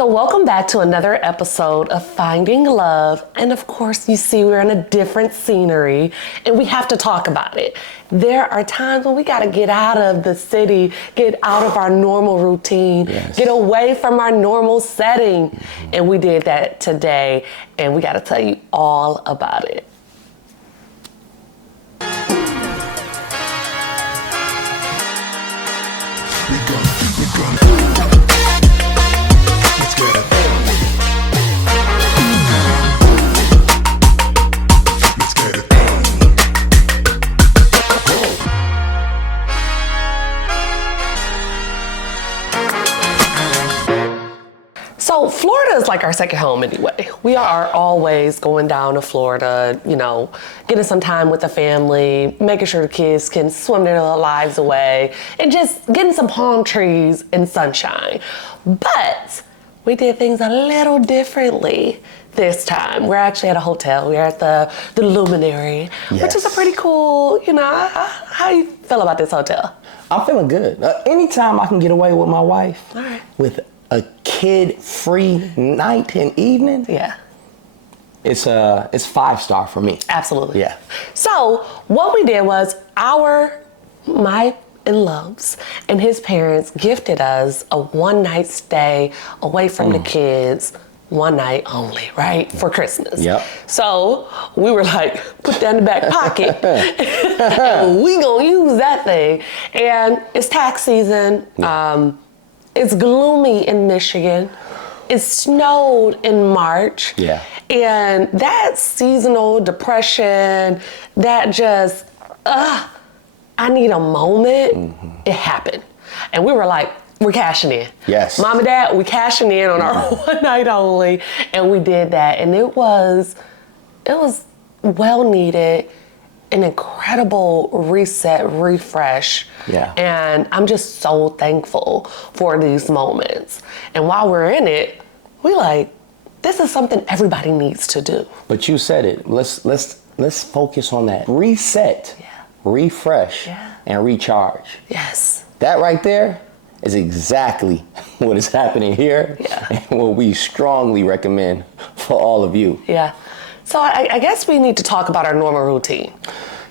So welcome back to another episode of Finding Love. And of course, you see we're in a different scenery and we have to talk about it. There are times when we got to get out of the city, get out of our normal routine, get away from our normal setting. And we did that today and we got to tell you all about it. So Florida is like our second home anyway. We are always going down to Florida, you know, getting some time with the family, making sure the kids can swim their little lives away, and just getting some palm trees and sunshine. But we did things a little differently this time. We're actually at a hotel. We're at the Luminary, which is a pretty cool, you know, how you feel about this hotel? I'm feeling good. Anytime I can get away with my wife, with a kid-free night and evening, it's 5-star for me. Absolutely. Yeah. So what we did was my in-laws and his parents gifted us a one-night stay away from the kids, one night only, right? For Christmas. Yep. So we were like, put that in the back pocket. And we gonna use that thing. And it's tax season. It's gloomy in Michigan. It snowed in March. Yeah. And that seasonal depression, that just, I need a moment, it happened. And we were like, we're cashing in. Yes. Mom and Dad, we cashing in on our one night only. And we did that. And it was well needed, an incredible reset, refresh. Yeah. And I'm just so thankful for these moments. And while we're in it, we like, this is something everybody needs to do. But you said it. Let's focus on that. Reset, refresh, and recharge. Yes. That right there is exactly what is happening here and what we strongly recommend for all of you. Yeah. So I guess we need to talk about our normal routine.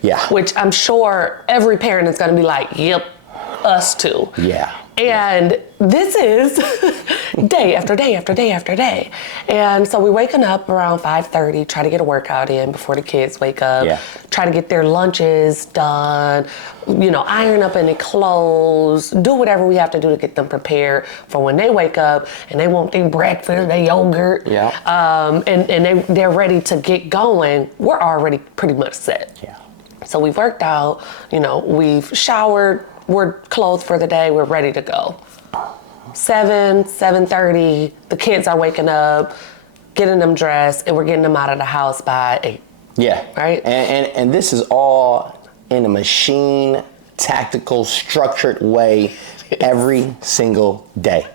Yeah. Which I'm sure every parent is going to be like, yep, us too. Yeah. And this is day after day after day after day. And so we're waking up around 5:30, try to get a workout in before the kids wake up, try to get their lunches done, you know, iron up any clothes, do whatever we have to do to get them prepared for when they wake up and they want their breakfast, their yogurt, and they're ready to get going. We're already pretty much set. Yeah. So we've worked out, you know, we've showered, we're clothed for the day, we're ready to go. 7:30, the kids are waking up, getting them dressed, and we're getting them out of the house by 8. Yeah. Right? And this is all in a machine, tactical, structured way every single day.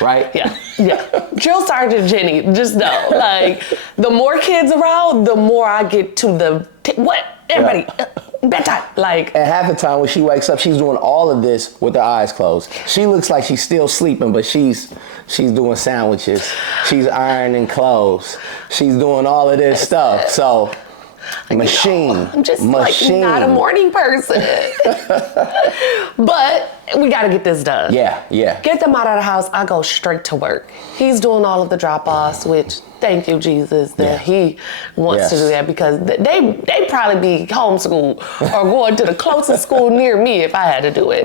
Right? Yeah. Drill Sergeant Jenni, just know, like, the more kids around, the more I get to the, everybody, bedtime. Like, at half the time when she wakes up, she's doing all of this with her eyes closed. She looks like she's still sleeping, but she's doing sandwiches. She's ironing clothes. She's doing all of this stuff. So, machine. I'm just like not a morning person. But we got to get this done. Yeah. Get them out of the house. I go straight to work. He's doing all of the drop-offs, which thank you, Jesus, that he wants to do that, because they probably be homeschooled or going to the closest school near me if I had to do it.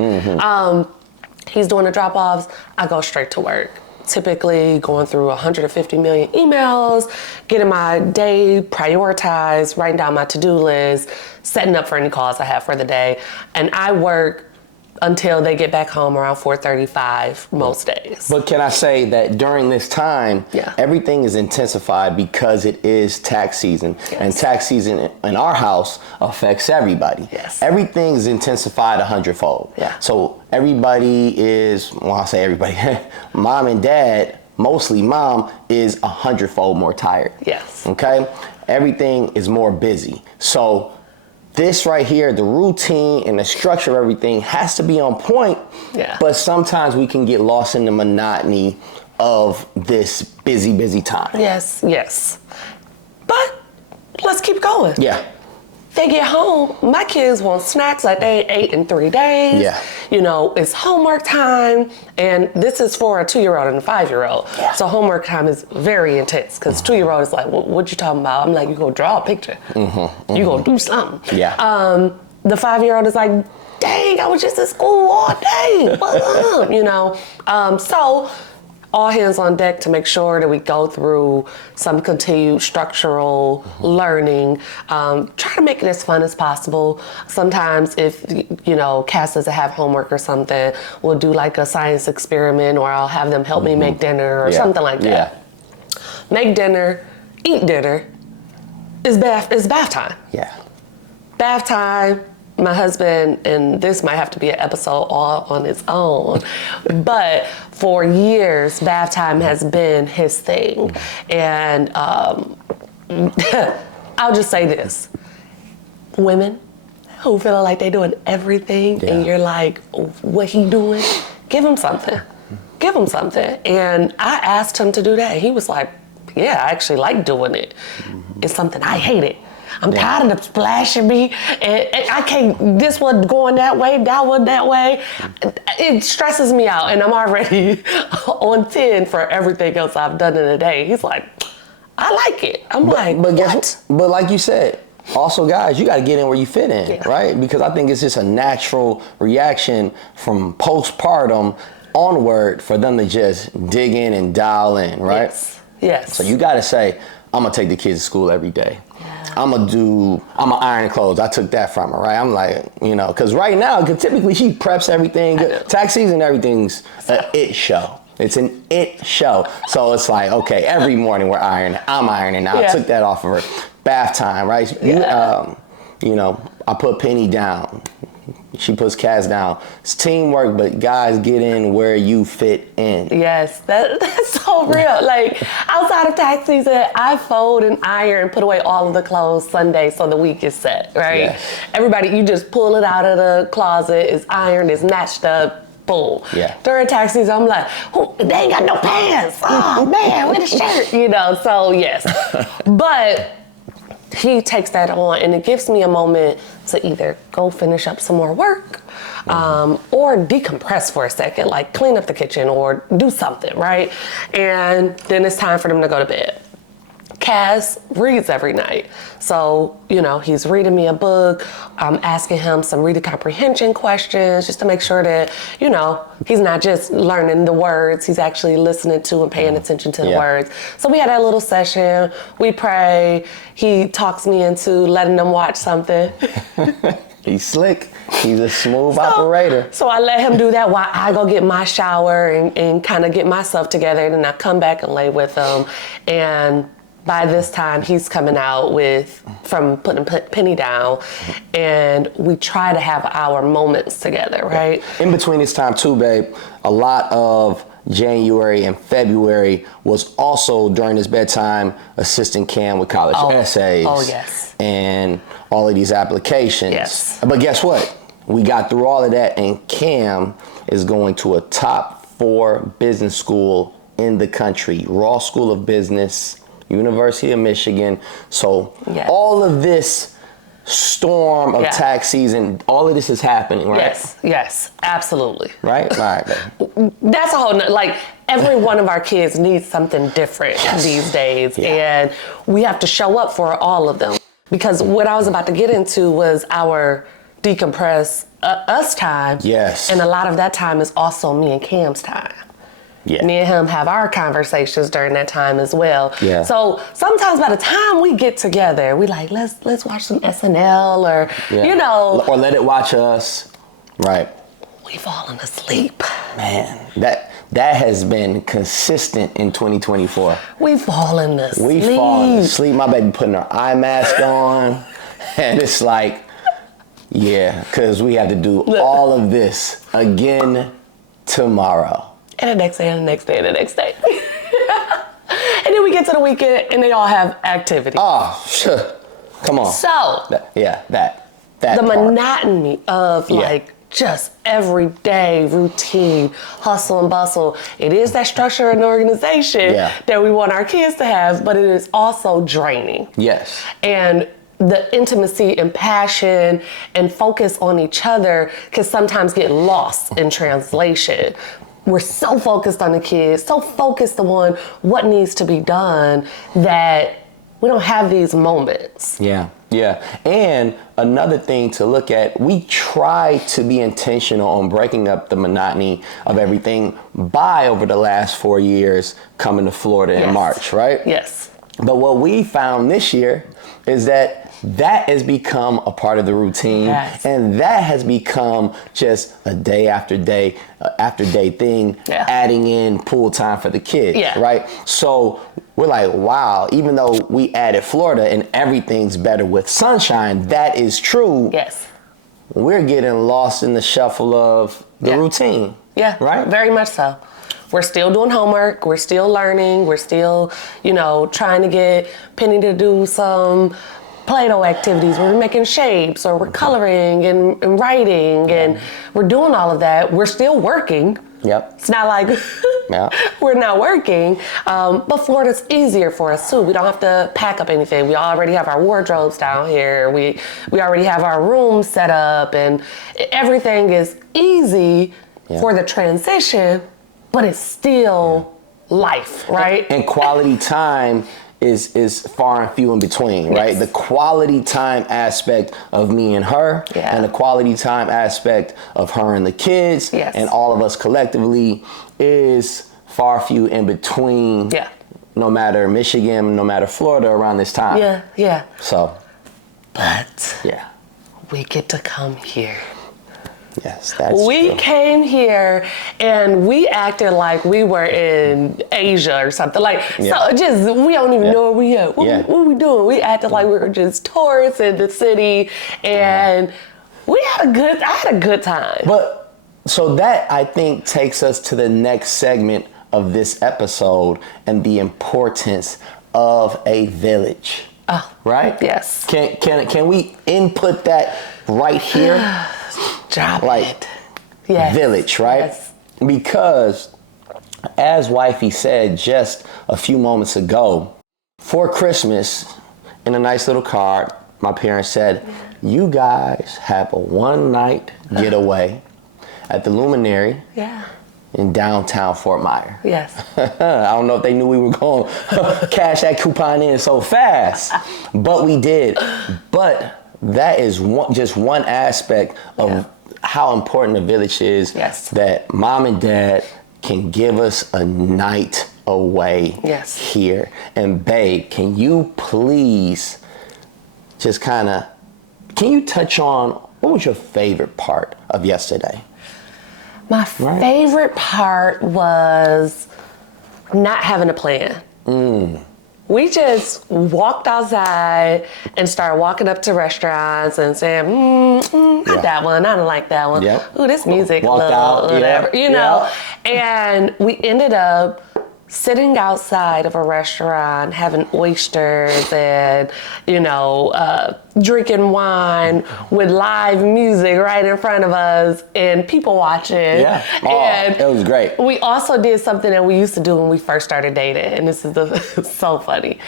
He's doing the drop-offs. I go straight to work. Typically going through 150 million emails, getting my day prioritized, writing down my to-do list, setting up for any calls I have for the day. And I work until they get back home around 4:35 most days. But can I say that during this time, everything is intensified because it is tax season. And tax season in our house affects everybody. Everything is intensified 100-fold. So everybody is, well, I say everybody, mom and dad, mostly mom, is 100-fold more tired. Okay? Everything is more busy. So this right here, the routine and the structure of everything has to be on point. But sometimes we can get lost in the monotony of this busy time. Yes, yes. But let's keep going. Yeah. They get home, my kids want snacks like they ate in 3 days. Yeah. You know, it's homework time, and this is for a 2-year-old and a 5-year-old. Yeah. So homework time is very intense because 2-year-old is like, what you talking about? I'm like, you gonna draw a picture. You gonna do something. Yeah. The 5-year-old is like, dang, I was just at school all day. You know, so all hands on deck to make sure that we go through some continued structural learning. Try to make it as fun as possible. Sometimes if, you know, Cass doesn't have homework or something, we'll do like a science experiment, or I'll have them help me make dinner or something like that. Yeah. Make dinner, eat dinner, it's bath time. Yeah. Bath time. My husband, and this might have to be an episode all on its own, but for years, bath time has been his thing. And I'll just say this. Women who feel like they're doing everything and you're like, what he doing? Give him something. Give him something. And I asked him to do that. He was like, yeah, I actually like doing it. It's something I hated. I'm tired of them splashing me, and I can't, this one going that way, that one that way. It stresses me out, and I'm already on 10 for everything else I've done in a day. He's like, I like it. But like you said, also guys, you got to get in where you fit in, right? Because I think it's just a natural reaction from postpartum onward for them to just dig in and dial in, right? Yes. So you got to say, I'm going to take the kids to school every day. I'm gonna iron clothes. I took that from her, right? I'm like, you know, because right now, typically she preps everything. Tax season, everything,'s an it show. It's an it show. So it's like, okay, every morning we're ironing. I'm ironing. I took that off of her. Bath time, right? You know, I put Penny down. She puts Cass down. It's teamwork, but guys, get in where you fit in. Yes, that's so real. Like, outside of tax season, I fold and iron and put away all of the clothes Sunday so the week is set, right? Yes. Everybody, you just pull it out of the closet, it's ironed, it's matched up, boom. Yeah. During tax season, I'm like, they ain't got no pants. Oh, man, where the shirt? You know, so yes. But he takes that on, and it gives me a moment to either go finish up some more work or decompress for a second, like clean up the kitchen or do something, right? And then it's time for them to go to bed. Cass reads every night. So, you know, he's reading me a book. I'm asking him some reading comprehension questions just to make sure that, you know, he's not just learning the words, he's actually listening to and paying attention to the words. So we had that little session. We pray. He talks me into letting them watch something. He's slick. He's a smooth operator. So I let him do that while I go get my shower and kind of get myself together. And then I come back and lay with him. And by this time, he's coming out from putting Penny down, and we try to have our moments together, right? In between this time too, babe, a lot of January and February was also during this bedtime assisting Cam with college essays. Oh, yes. And all of these applications. Yes. But guess what? We got through all of that, and Cam is going to a top 4 business school in the country, Ross School of Business, University of Michigan. So all of this storm of tax season, all of this is happening, right? Yes, absolutely. Right? That's a whole like every one of our kids needs something different these days, and we have to show up for all of them. Because what I was about to get into was our decompress us time. Yes. And a lot of that time is also me and Cam's time. Yeah. Me and him have our conversations during that time as well. Yeah. So sometimes by the time we get together, we like, let's watch some SNL or, you know. Or let it watch us. Right. We've fallen asleep. Man, that has been consistent in 2024. We've fallen asleep. We've fallen asleep. My baby putting her eye mask on. And it's like, because we have to do all of this again tomorrow. And the next day, and the next day, and the next day. And then we get to the weekend, and they all have activity. Oh, sure. Come on. So. That the part. monotony of like just everyday routine, hustle and bustle. It is that structure and organization that we want our kids to have, but it is also draining. Yes. And the intimacy and passion and focus on each other can sometimes get lost in translation. We're so focused on the kids, so focused on what needs to be done that we don't have these moments. Yeah. And another thing to look at, we try to be intentional on breaking up the monotony of everything by over the last 4 years coming to Florida in March, right? Yes. But what we found this year is that has become a part of the routine, and that has become just a day after day thing, adding in pool time for the kids, right? So we're like, wow, even though we added Florida and everything's better with sunshine, that is true. Yes. We're getting lost in the shuffle of the routine. Yeah, right? Very much so. We're still doing homework. We're still learning. We're still, trying to get Penny to do some Play-Doh activities. We're making shapes, or we're coloring and writing, and we're doing all of that. We're still working. Yep. It's not like we're not working, but Florida's easier for us too. We don't have to pack up anything. We already have our wardrobes down here. We already have our room set up, and everything is easy for the transition, but it's still life, right? And quality time is far and few in between, right? The quality time aspect of me and her, and the quality time aspect of her and the kids, and all of us collectively is far few in between. No matter Michigan, no matter Florida around this time. So, but we get to come here. Yes, that's We true. came here and we acted like we were in Asia or something. So just, we don't even know where we at. What we doing? We acted like we were just tourists in the city, and I had a good time. But, so that, I think, takes us to the next segment of this episode and the importance of a village. Right? Yes. Can we input that right here? Drop it. Village, right? Yes. Because, as Wifey said just a few moments ago, for Christmas, in a nice little card, my parents said, you guys have a one-night getaway at the Luminary in downtown Fort Myers. Yes. I don't know if they knew we were going to cash that coupon in so fast, but we did. But that is just one aspect of how important the village is, that mom and dad can give us a night away here. And babe, can you please just can you touch on, what was your favorite part of yesterday? My favorite part was not having a plan. We just walked outside and started walking up to restaurants and saying, not that one, I don't like that one. Ooh, this music, whatever, you know. And we ended up sitting outside of a restaurant, having oysters and, drinking wine with live music right in front of us and people watching. And it was great. We also did something that we used to do when we first started dating, and this is so funny.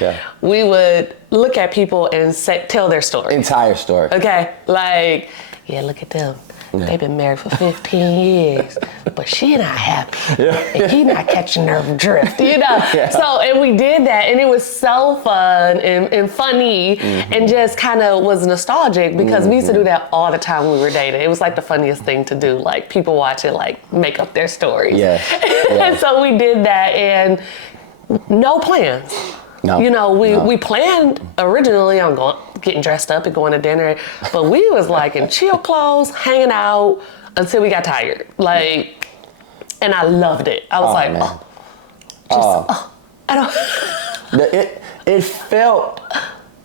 We would look at people and tell their story. Entire story. Okay, look at them. They've been married for 15 years, but she not happy, and he not catching her drift, So, and we did that, and it was so fun and funny, and just kind of was nostalgic because we used to do that all the time when we were dating. It was like the funniest thing to do, like people watching, make up their stories. And so we did that, and no plans. We planned originally on getting dressed up and going to dinner, but we was in chill clothes, hanging out until we got tired. And I loved it. I was I don't. It felt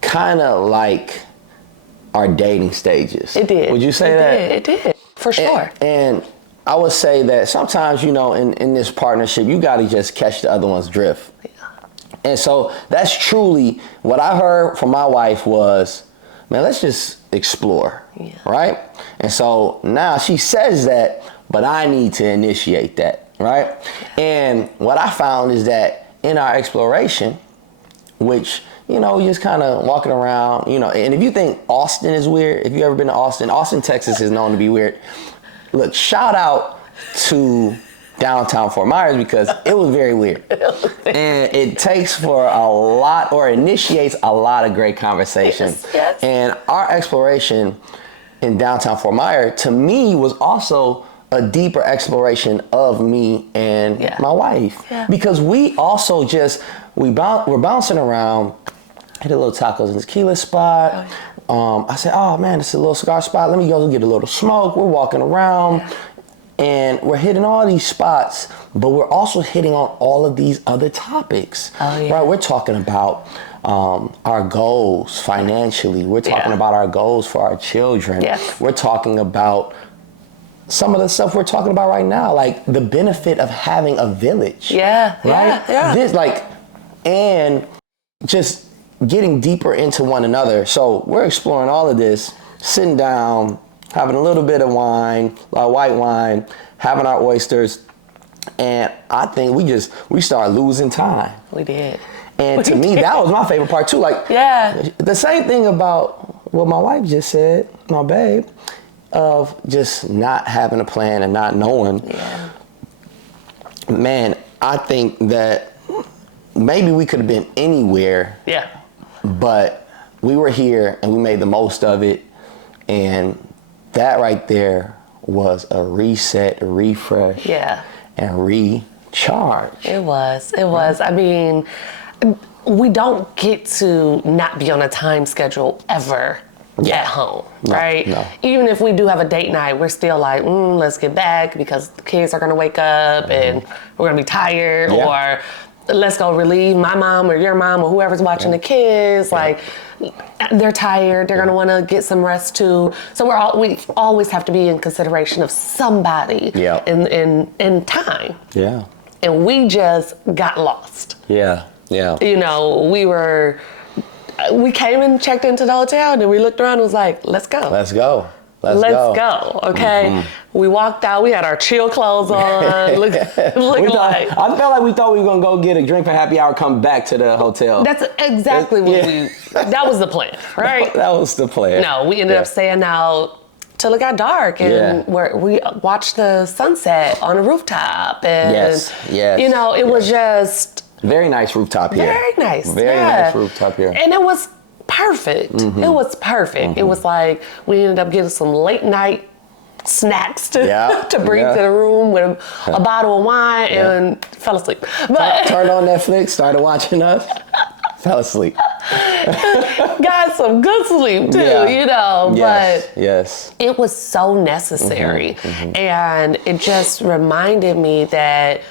kind of like our dating stages. It did. Would you say that? It did, for sure. And I would say that sometimes, in this partnership, you got to just catch the other one's drift. And so that's truly what I heard from my wife was, man, let's just explore, right? And so now she says that, but I need to initiate that, right? And what I found is that in our exploration, which, you know, just kind of walking around, you know, and if you think Austin is weird, if you've ever been to Austin, Texas is known to be weird. Look, shout out to downtown Fort Myers because it was very weird. And it takes for a lot, or initiates a lot of great conversation. Yes. And our exploration in downtown Fort Myers, to me, was also a deeper exploration of me and my wife. Yeah. Because we also we're bouncing around, hit a little tacos and tequila spot. I said, oh man, it's a little cigar spot. Let me go get a little smoke. We're walking around. And we're hitting all these spots, but we're also hitting on all of these other topics. Right? We're talking about our goals financially. We're talking about our goals for our children. We're talking about some of the stuff we're talking about right now, like the benefit of having a village. Right? This, like, and just getting deeper into one another. So we're exploring all of this, sitting down, having a little bit of wine, white wine, having our oysters, and I think we started losing time. We did. And to me, that was my favorite part too. Like, the same thing about what my wife just said, my babe, of just not having a plan and not knowing. Man, I think that maybe we could have been anywhere. But we were here and we made the most of it, and that right there was a reset, refresh, and recharge. It was. I mean, we don't get to not be on a time schedule ever at home, right? No. Even if we do have a date night, we're still like, let's get back because the kids are going to wake up and we're going to be tired, or let's go relieve my mom or your mom or whoever's watching the kids. Like, they're tired. They're going to want to get some rest too. So we always have to be in consideration of somebody in time. And we just got lost. You know, we came and checked into the hotel, and then we looked around and was like, let's go. Let's go. Okay. We walked out. We had our chill clothes on. Looking like. I felt like we thought we were going to go get a drink for happy hour, come back to the hotel. That's exactly that was the plan, right? That was the plan. No, we ended up staying out till it got dark, and we watched the sunset on a rooftop. And, you know, it was just. Very nice rooftop here. Very nice. Very nice rooftop here. And it was perfect. It was perfect. It was like we ended up getting some late night snacks to bring to the room with a bottle of wine and fell asleep. But turned on Netflix, started watching us, fell asleep. Got some good sleep too, you know. But it was so necessary. And it just reminded me that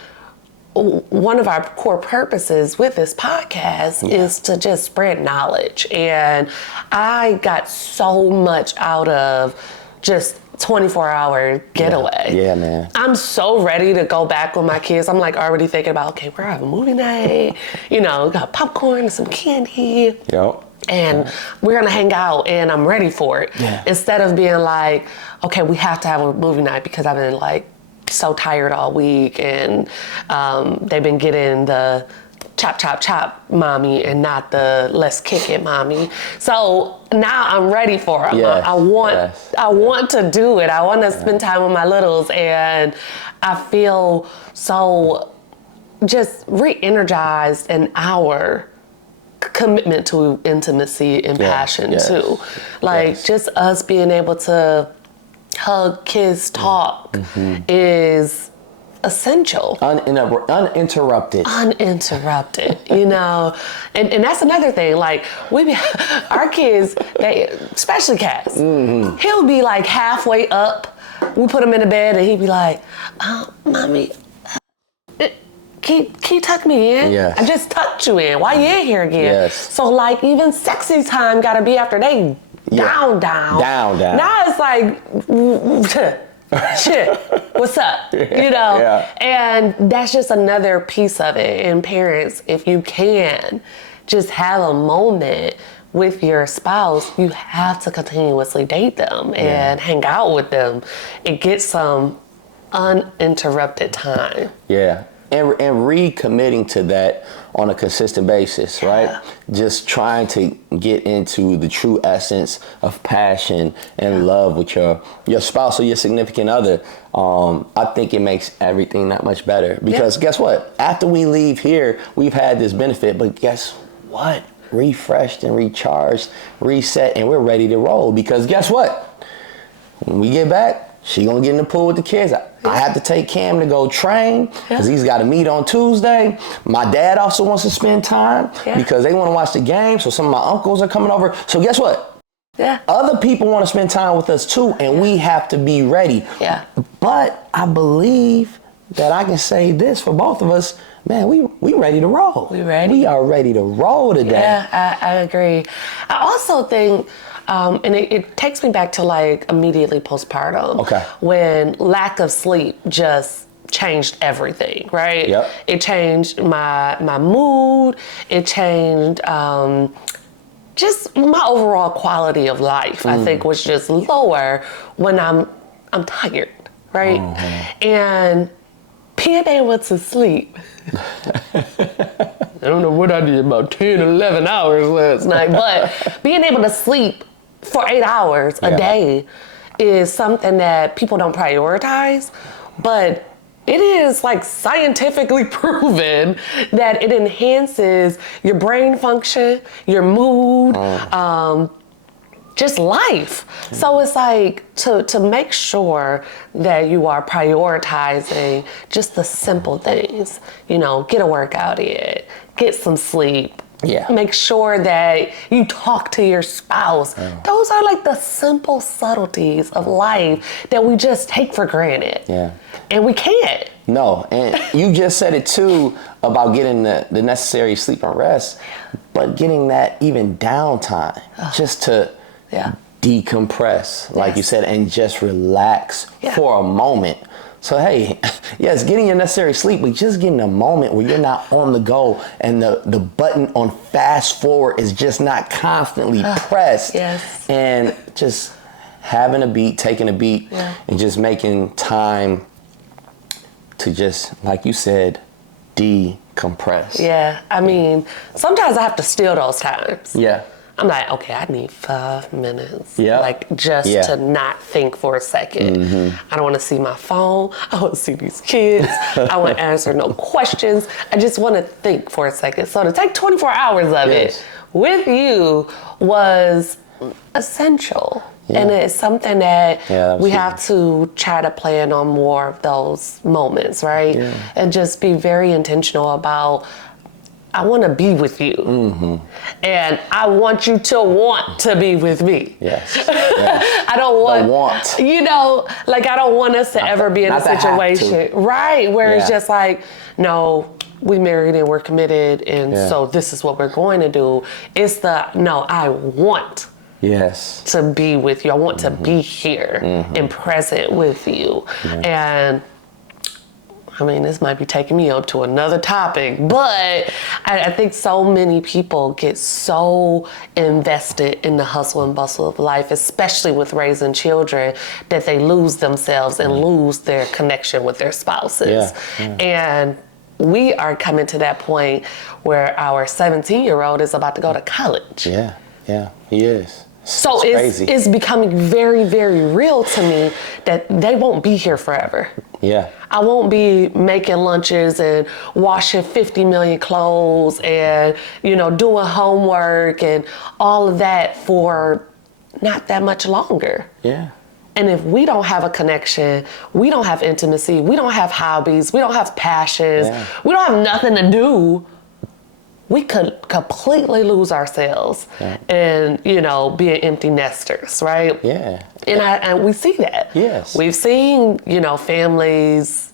one of our core purposes with this podcast is to just spread knowledge. And I got so much out of just 24-hour getaway. Yeah, man. I'm so ready to go back with my kids. I'm like already thinking about, okay, we're having a movie night. You know, got popcorn and some candy. And we're gonna hang out, and I'm ready for it. Instead of being like, okay, we have to have a movie night because I've been like so tired all week, and they've been getting the chop, chop, chop mommy and not the let's kick it mommy. So now I'm ready for it. I want to do it. I want to spend time with my littles, and I feel so just re-energized in our commitment to intimacy and passion too. Like just us being able to hug, kiss, talk is essential. Uninterrupted, you know. And that's another thing. Like our kids, especially Cass, he'll be like halfway up. We put him in the bed and he'd be like, mommy, can you tuck me in? I just tucked you in. Why you in here again? So like even sexy time gotta be after they down. Now it's like, shit, what's up? You know? And that's just another piece of it. And parents, if you can, just have a moment with your spouse, you have to continuously date them and hang out with them and get some uninterrupted time. Yeah. And recommitting to that on a consistent basis, right? Just trying to get into the true essence of passion and love with your spouse or your significant other. I think it makes everything that much better, because guess what? After we leave here, we've had this benefit, but guess what? Refreshed and recharged, reset, and we're ready to roll, because guess what? When we get back, she gonna get in the pool with the kids. I have to take Cam to go train because he's got to meet on Tuesday. My dad also wants to spend time because they want to watch the game. So some of my uncles are coming over. So guess what? Yeah. Other people want to spend time with us too, and we have to be ready. Yeah. But I believe that I can say this for both of us. Man, we ready to roll. We ready? We are ready to roll today. Yeah, I agree. I also think, and it takes me back to like immediately postpartum. Okay. When lack of sleep just changed everything, right? Yep. It changed my mood. It changed just my overall quality of life. I think was just lower when I'm tired, right? And being able to sleep. I don't know what I did, about 10, 11 hours last night, but being able to sleep for 8 hours a day is something that people don't prioritize, but it is like scientifically proven that it enhances your brain function, your mood, just life. So it's like to make sure that you are prioritizing just the simple things, get a workout in, get some sleep. Yeah. Make sure that you talk to your spouse. Those are like the simple subtleties of life that we just take for granted. Yeah. And we can't. No, and you just said it too about getting the necessary sleep and rest, but getting that even downtime just to decompress, like you said, and just relax for a moment. So, hey, yes, getting your necessary sleep, but just getting a moment where you're not on the go and the button on fast forward is just not constantly pressed. Yes. And just having a beat, taking a beat, and just making time to just, like you said, decompress. Yeah, I mean, sometimes I have to steal those times. Yeah. I'm like, okay, I need 5 minutes. Yeah. Like, just to not think for a second. I don't want to see my phone. I want to see these kids. I want to answer no questions. I just want to think for a second. So to take 24 hours of it with you was essential. Yeah. And it's something that we have to try to plan on more of those moments, right? Yeah. And just be very intentional about, I want to be with you. And I want you to want to be with me. Yes. I don't want, I don't want us to ever be in a situation, right, where it's just like, no, we married and we're committed, and so this is what we're going to do. It's no, I want to be with you. I want to be here and present with you. And I mean, this might be taking me up to another topic, but I think so many people get so invested in the hustle and bustle of life, especially with raising children, that they lose themselves and lose their connection with their spouses. And we are coming to that point where our 17-year-old is about to go to college. Yeah, he is. So it's becoming very, very real to me that they won't be here forever. Yeah. I won't be making lunches and washing 50 million clothes and, doing homework and all of that for not that much longer. Yeah. And if we don't have a connection, we don't have intimacy, we don't have hobbies, we don't have passions, we don't have nothing to do, we could completely lose ourselves and, being empty nesters, right? Yeah. And we see that. Yes. We've seen, families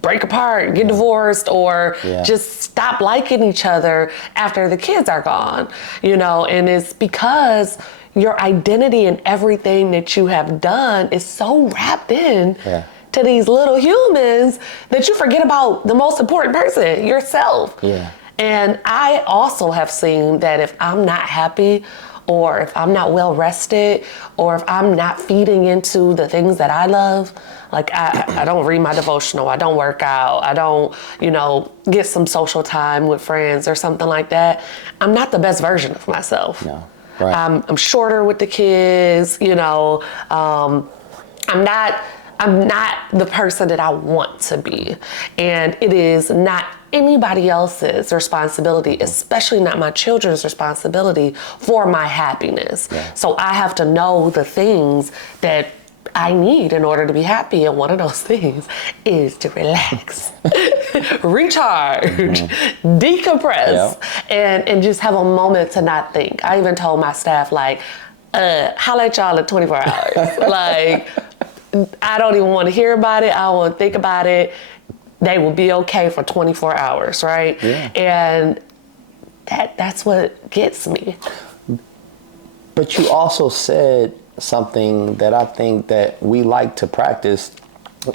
break apart, get divorced, or just stop liking each other after the kids are gone, and it's because your identity and everything that you have done is so wrapped in to these little humans that you forget about the most important person, yourself. Yeah. And I also have seen that if I'm not happy, or if I'm not well rested, or if I'm not feeding into the things that I love, like I don't read my devotional, I don't work out, I don't, get some social time with friends or something like that, I'm not the best version of myself. No. Right. I'm shorter with the kids, I'm not the person that I want to be. And it is not anybody else's responsibility, especially not my children's responsibility, for my happiness. Yeah. So I have to know the things that I need in order to be happy. And one of those things is to relax, recharge, decompress, and just have a moment to not think. I even told my staff, holla at y'all in 24 hours. I don't even want to hear about it. I don't want to think about it. They will be okay for 24 hours, right? Yeah. And that's what gets me. But you also said something that I think that we like to practice,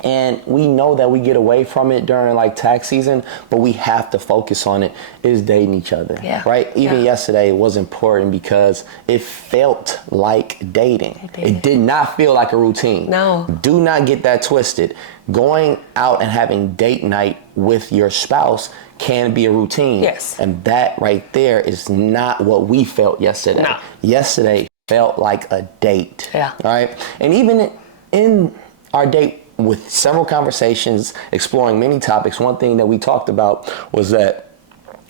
and we know that we get away from it during tax season, but we have to focus on it, is dating each other. Yeah. Right? Even yesterday was important because it felt like dating. It did not feel like a routine. No. Do not get that twisted. Going out and having date night with your spouse can be a routine. Yes. And that right there is not what we felt yesterday. No. Yesterday felt like a date. Yeah. All right. And even in our date, with several conversations, exploring many topics, one thing that we talked about was that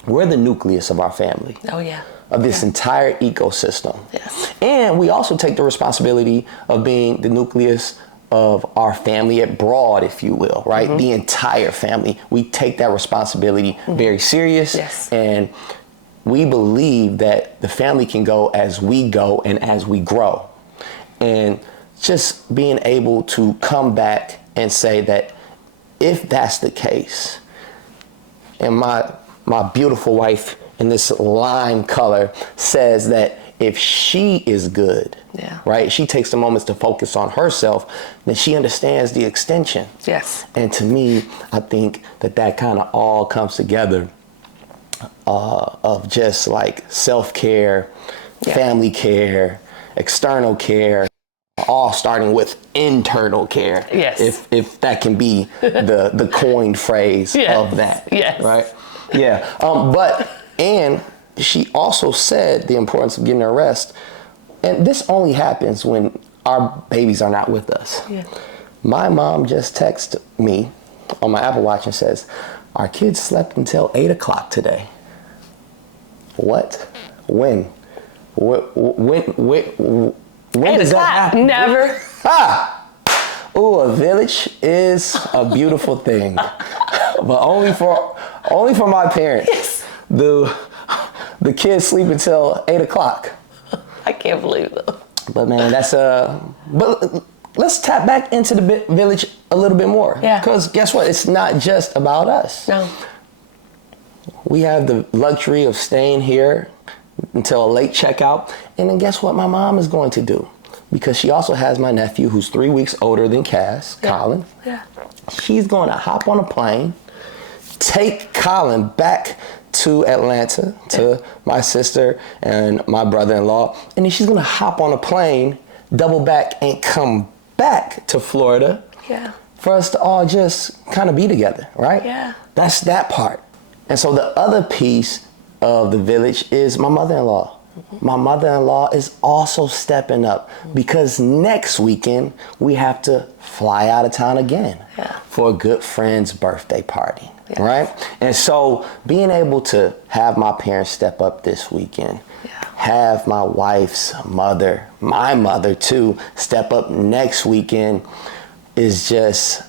we're the nucleus of our family. Oh, yeah. Of this entire ecosystem. Yes. And we also take the responsibility of being the nucleus of our family abroad, if you will, right? The entire family. We take that responsibility very serious. Yes. And we believe that the family can go as we go and as we grow. And just being able to come back and say that if that's the case, and my beautiful wife in this lime color says that if she is good, right, she takes the moments to focus on herself, then she understands the extension. Yes. And to me, I think that kind of all comes together of just self-care, family care, external care, all starting with internal care. Yes. If that can be the coined phrase of that. Yes. Right? Yeah. And she also said the importance of getting a rest. And this only happens when our babies are not with us. Yeah. My mom just texted me on my Apple Watch and says, our kids slept until 8 o'clock today. What? When? When does that happen? Never. Ooh, a village is a beautiful thing, but only for my parents. Yes. The kids sleep until 8 o'clock. I can't believe it. But man, but let's tap back into the village a little bit more. Yeah. Because guess what? It's not just about us. No. We have the luxury of staying here until a late checkout. And then guess what my mom is going to do? Because she also has my nephew who's 3 weeks older than Cass, Colin. Yeah. She's going to hop on a plane, take Colin back to Atlanta to my sister and my brother-in-law. And then she's going to hop on a plane, double back, and come back to Florida for us to all just kind of be together, right? Yeah. That's that part. And so the other piece of the village is my mother-in-law. My mother-in-law is also stepping up because next weekend we have to fly out of town again for a good friend's birthday party, right? And so being able to have my parents step up this weekend, have my wife's mother, my mother too, step up next weekend is just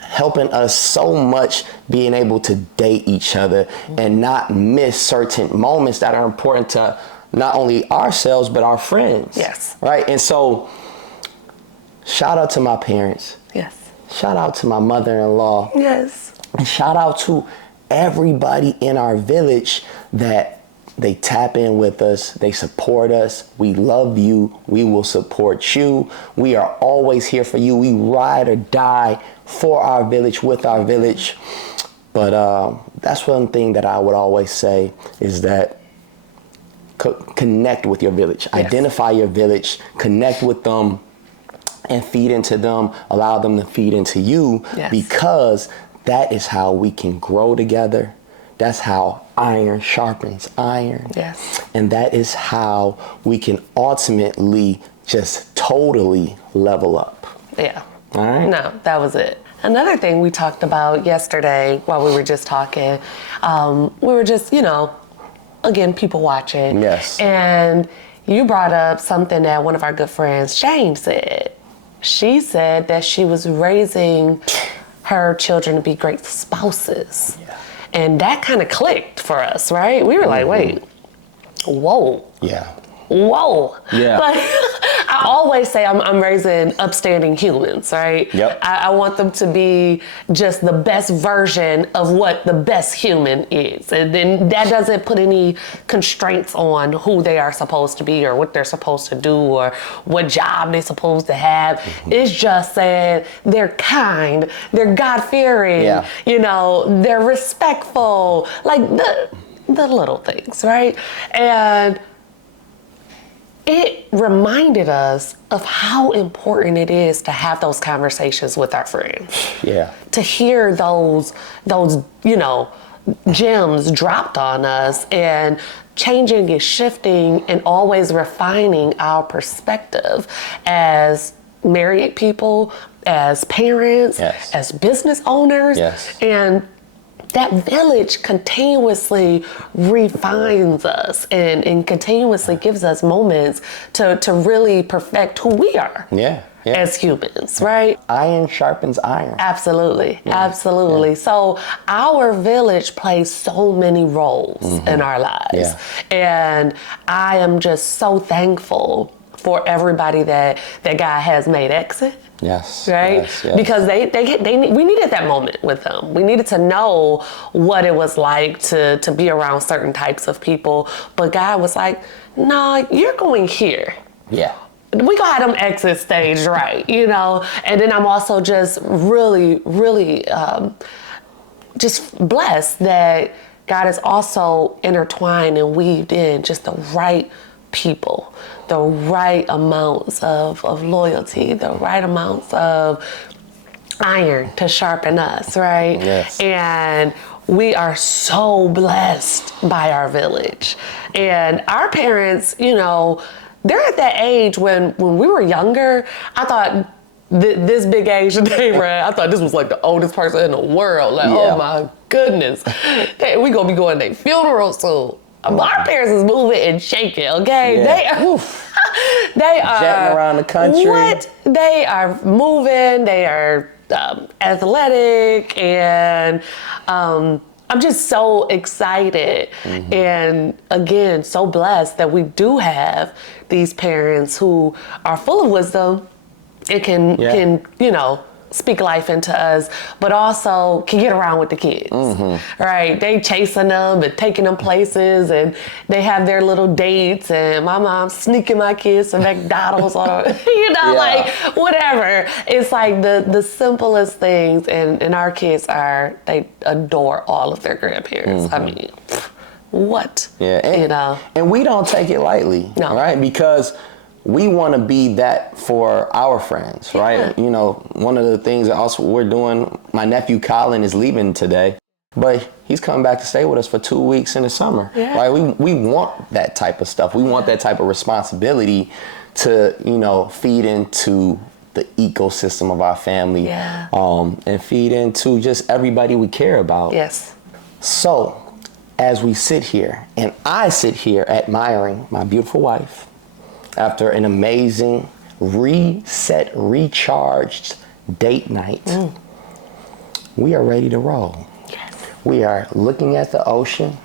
helping us so much being able to date each other and not miss certain moments that are important to not only ourselves, but our friends. Yes. Right? And so shout out to my parents. Yes. Shout out to my mother-in-law. Yes. And shout out to everybody in our village that they tap in with us. They support us. We love you. We will support you. We are always here for you. We ride or die for our village, with our village. But that's one thing that I would always say is that connect with your village. Yes. Identify your village, connect with them, and feed into them, allow them to feed into you, yes. because that is how we can grow together. That's how iron sharpens iron. Yes. And that is how we can ultimately just totally level up. Yeah. All right? No, that was it. Another thing we talked about yesterday while we were just talking, we were just, again, people watching. Yes. And you brought up something that one of our good friends, Shane, said. She said that she was raising her children to be great spouses. Yeah. And that kind of clicked for us, right? We were like, wait, whoa. Yeah. Whoa. Yeah. But I always say I'm raising upstanding humans, right? Yep. I want them to be just the best version of what the best human is. And then that doesn't put any constraints on who they are supposed to be or what they're supposed to do or what job they're supposed to have. Mm-hmm. It's just saying they're kind, they're God-fearing, they're respectful, like the little things, right? And it reminded us of how important it is to have those conversations with our friends. Yeah. To hear those gems dropped on us and changing and shifting and always refining our perspective as married people, as parents, yes. as business owners. Yes. And that village continuously refines us and continuously gives us moments to really perfect who we are as humans, right? Iron sharpens iron. Absolutely, absolutely. Yeah. So our village plays so many roles in our lives. Yeah. And I am just so thankful for everybody that God has made exit. Yes. Right? Yes, yes. Because we needed that moment with them. We needed to know what it was like to be around certain types of people. But God was like, no, you're going here. Yeah. We gonna have them exit stage right, And then I'm also just really, really just blessed that God has also intertwined and weaved in just the right people, the right amounts of loyalty, the right amounts of iron to sharpen us, right? Yes. And we are so blessed by our village. And our parents, they're at that age when we were younger, I thought this big age that they were at, I thought this was like the oldest person in the world. Like, oh my goodness. We gonna be going to their funeral soon. Our parents is moving and shaking, okay? Yeah. They are jetting around the country. What? They are moving. They are athletic, and I'm just so excited, and again, so blessed that we do have these parents who are full of wisdom and can speak life into us, but also can get around with the kids, right? They chasing them and taking them places, and they have their little dates, and my mom's sneaking my kids to McDonald's or, like whatever. It's like the simplest things, and our kids they adore all of their grandparents. I mean, what? Yeah, and we don't take it lightly, right? Because we want to be that for our friends, right? One of the things that also we're doing, my nephew Colin is leaving today, but he's coming back to stay with us for 2 weeks in the summer, right? We want that type of stuff. We want that type of responsibility to, feed into the ecosystem of our family, and feed into just everybody we care about. Yes. So as we sit here, and I sit here admiring my beautiful wife, after an amazing, reset, recharged date night, we are ready to roll. Yes. We are looking at the ocean.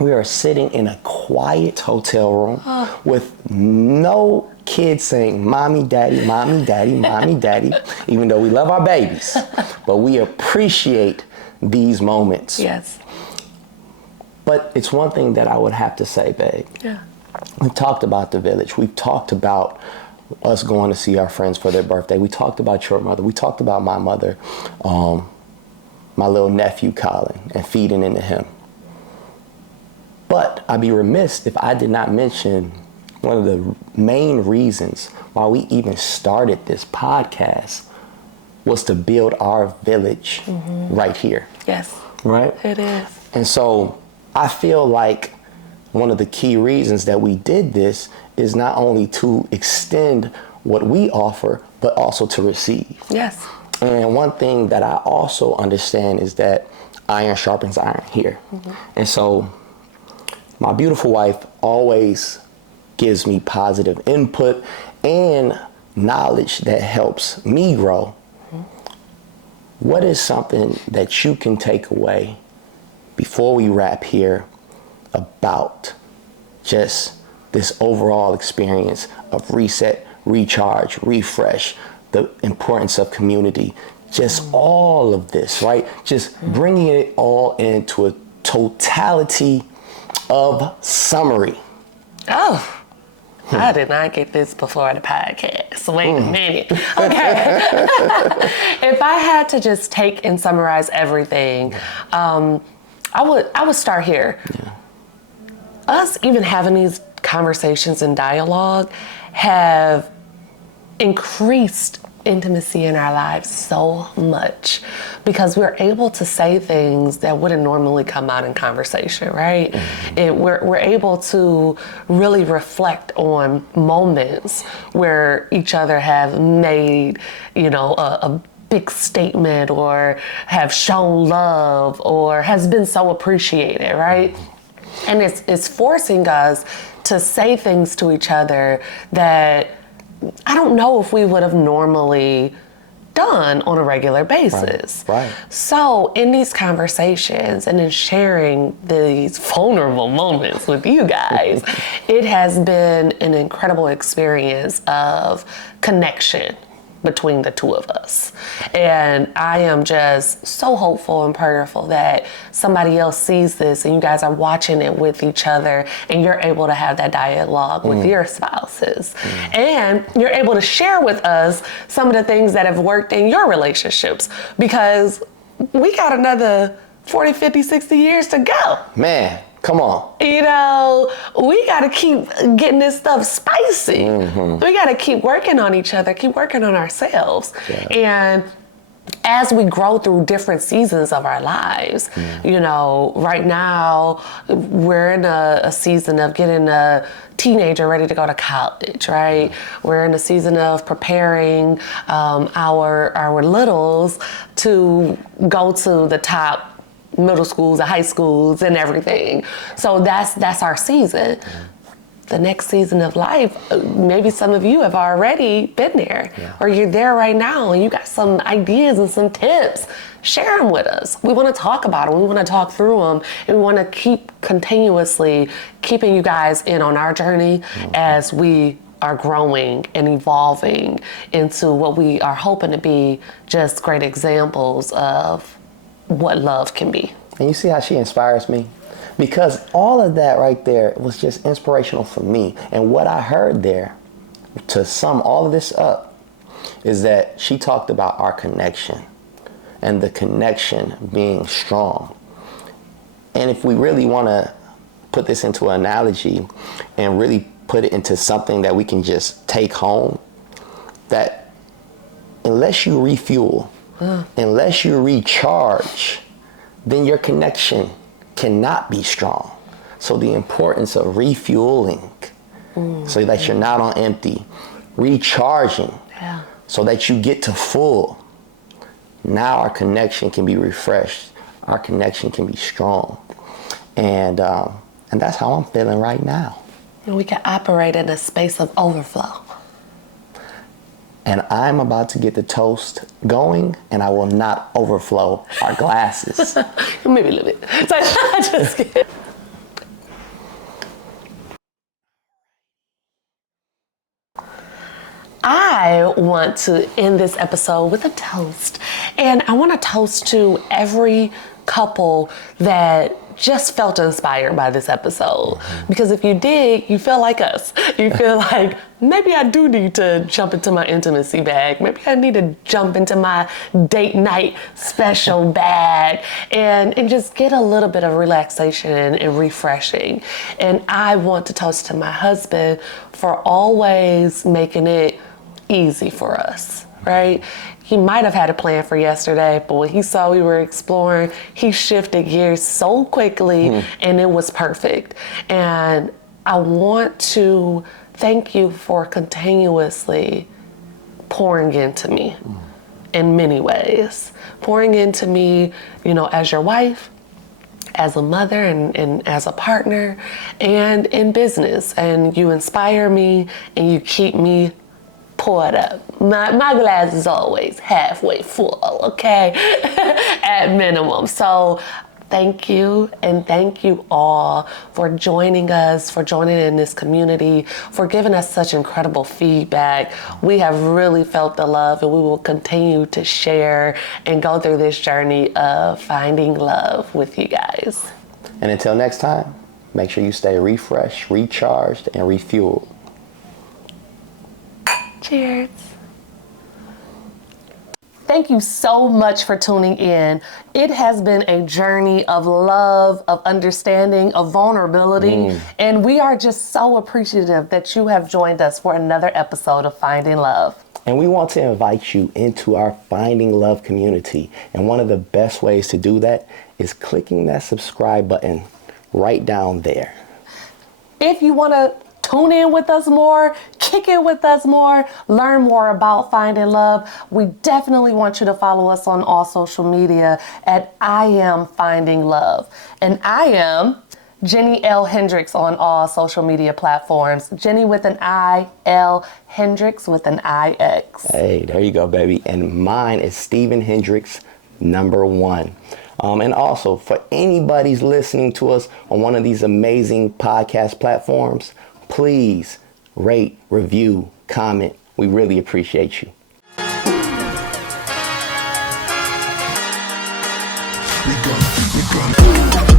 We are sitting in a quiet hotel room with no kids saying, mommy, daddy, mommy, daddy, mommy, daddy, even though we love our babies. But we appreciate these moments. Yes. But it's one thing that I would have to say, babe. Yeah. We've talked about the village. We've talked about us going to see our friends for their birthday. We talked about your mother. We talked about my mother. my little nephew Colin and feeding into him. But I'd be remiss if I did not mention one of the main reasons why we even started this podcast was to build our village right here. Yes. Right? It is. And so I feel like one of the key reasons that we did this is not only to extend what we offer, but also to receive. Yes. And one thing that I also understand is that iron sharpens iron here. And so my beautiful wife always gives me positive input and knowledge that helps me grow. What is something that you can take away before we wrap here about just this overall experience of reset, recharge, refresh, the importance of community, just all of this, right? Just bringing it all into a totality of summary. Oh, I did not get this before the podcast. Wait a minute. Okay. If I had to just take and summarize everything, I would start here. Yeah. Us even having these conversations and dialogue have increased intimacy in our lives so much because we're able to say things that wouldn't normally come out in conversation, right? We're able to really reflect on moments where each other have made, a big statement or have shown love or has been so appreciated, right? And it's forcing us to say things to each other that I don't know if we would have normally done on a regular basis. Right. So in these conversations and in sharing these vulnerable moments with you guys, it has been an incredible experience of connection between the two of us. And I am just so hopeful and prayerful that somebody else sees this and you guys are watching it with each other and you're able to have that dialogue with your spouses. And you're able to share with us some of the things that have worked in your relationships because we got another 40, 50, 60 years to go. Man, come on. We got to keep getting this stuff spicy. We got to keep working on each other, keep working on ourselves. Yeah. And as we grow through different seasons of our lives, right now we're in a season of getting a teenager ready to go to college, right? We're in a season of preparing our littles to go to the top middle schools and high schools and everything. So that's our season. The next season of life, maybe some of you have already been there or you're there right now and you got some ideas and some tips. Share them with us. We want to talk about them. We want to talk through them and we want to keep continuously keeping you guys in on our journey as we are growing and evolving into what we are hoping to be just great examples of what love can be. And you see how she inspires me? Because all of that right there was just inspirational for me. And what I heard there, to sum all of this up, is that she talked about our connection and the connection being strong. And if we really want to put this into an analogy and really put it into something that we can just take home, that unless you refuel, unless you recharge, then your connection cannot be strong. So the importance of refueling so that you're not on empty, recharging so that you get to full. Now our connection can be refreshed. Our connection can be strong. And that's how I'm feeling right now. And we can operate in a space of overflow. And I'm about to get the toast going, and I will not overflow our glasses. Maybe a little bit. So, just kidding. I want to end this episode with a toast. And I want to toast to every couple that just felt inspired by this episode. Because if you did, you feel like us. You feel like, maybe I do need to jump into my intimacy bag. Maybe I need to jump into my date night special bag and just get a little bit of relaxation and refreshing. And I want to toast to my husband for always making it easy for us, right? He might have had a plan for yesterday, but when he saw we were exploring, he shifted gears so quickly and it was perfect. And I want to thank you for continuously pouring into me in many ways. Pouring into me, as your wife, as a mother and as a partner, and in business. And you inspire me and you keep me poured up. My glass is always halfway full, okay? At minimum. So thank you, and thank you all for joining us, for joining in this community, for giving us such incredible feedback. We have really felt the love, and we will continue to share and go through this journey of finding love with you guys. And until next time, make sure you stay refreshed, recharged, and refueled. Cheers. Thank you so much for tuning in. It has been a journey of love, of understanding, of vulnerability, and we are just so appreciative that you have joined us for another episode of Finding Love. And we want to invite you into our Finding Love community. And one of the best ways to do that is clicking that subscribe button right down there. If you want to tune in with us more, kick it with us more, learn more about Finding Love, we definitely want you to follow us on all social media at I Am Finding Love. And I am Jenni L. Hendricks on all social media platforms. Jenni with an I, L. Hendricks with an I-X. Hey, there you go, baby. And mine is Stephen Hendricks, #1. And also, for anybody's listening to us on one of these amazing podcast platforms, please rate, review, comment. We really appreciate you. We gonna